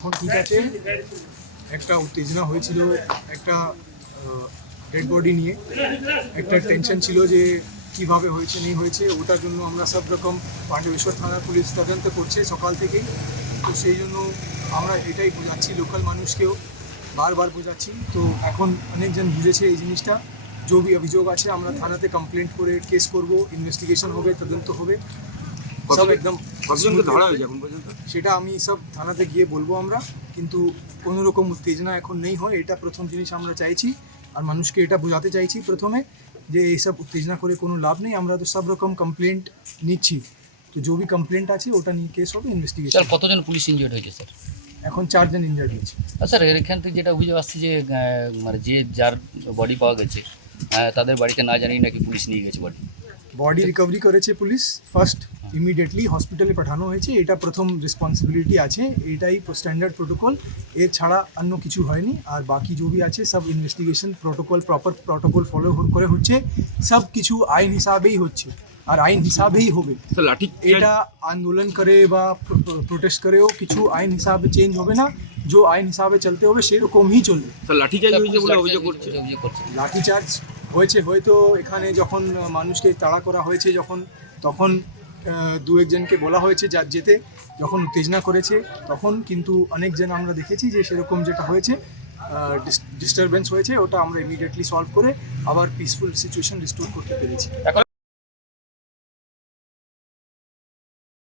এখন ঠিক আছে, একটা উত্তেজনা হয়েছিল, একটা ডেড বডি নিয়ে একটা টেনশন ছিল যে কিভাবে হয়েছে নেই হয়েছে, ওটার জন্য আমরা সব রকম পাণ্ডবেশ্বর থানার পুলিশ তদন্ত করছে সকাল থেকেই। তো সেই জন্য আমরা এটাই বোঝাচ্ছি লোকাল মানুষকেও, বারবার বোঝাচ্ছি। তো এখন অনেকজন বুঝেছে এই জিনিসটা। যে भी অভিযোগ আছে আমরা থানাতে কমপ্লেন্ট করে কেস করব, ইনভেস্টিগেশন হবে, তদন্ত হবে, সব একদম। কতজনকে ধরা হয়েছে এখন পর্যন্ত? সেটা আমি সব থানাতে গিয়ে বলবো আমরা, কিন্তু কোনো রকম উত্তেজনা এখন নেই হয়, এটা প্রথম জিনিস আমরা চাইছি। আর মানুষকে এটা বোঝাতে চাইছি প্রথমে যে এইসব উত্তেজনা করে কোনো লাভ নেই। আমরা তো সব রকম কমপ্লেন্ট নিচ্ছি, তো যে भी কমপ্লেন্ট আছে ওটা নিয়ে কেস হবে, ইনভেস্টিগেশন। স্যার কতজন পুলিশ ইনজিওর্ড হয়েছে স্যার? এখন 4 জন ইনজার্ড হয়েছে। স্যার এখান থেকে যেটা অভিযোগ আসছে যে মানে যার বডি পাওয়া গেছে তাদের বাড়িতে না জানিয়ে নাকি পুলিশ নিয়ে গেছে বডি। বডি রিকভারি করেছে পুলিশ, ফার্স্ট ইমিডিয়েটলি হসপিটালে পাঠানো হয়েছে। এটা প্রথম রেসপন্সিবিলিটি আছে, এটাই স্ট্যান্ডার্ড প্রোটোকল, এর ছাড়া অন্য কিছু হয়নি। আর বাকি যে भी আছে সব investigation protocol, proper protocol follow করে হচ্ছে, সব কিছু আইন হিসাবেই হচ্ছে আর আইন হিসাবেই হবে। লাঠি এটা আন্দোলন করে বা প্রোটেস্ট করেও কিছু আইন হিসাবে চেঞ্জ হবে না, যে আইন হিসাবে চলতে হবে সেরকমই চলবে। লাঠিচার্জ হয়েছে বলে অভিযোগ করছে। লাঠিচার্জ হয়েছে হয়তো এখানে, যখন মানুষকে তাড়া করা হয়েছে তখন দু একজনকে বলা হয়েছে যেতে, যখন উত্তেজনা করেছে তখন। কিন্তু অনেকজন আমরা দেখেছি যে সেরকম যেটা হয়েছে, ডিস্টারবেন্স হয়েছে, ওটা আমরা ইমিডিয়েটলি সলভ করে আবার পিসফুল সিচুয়েশন রিস্টোর করতে পেরেছি।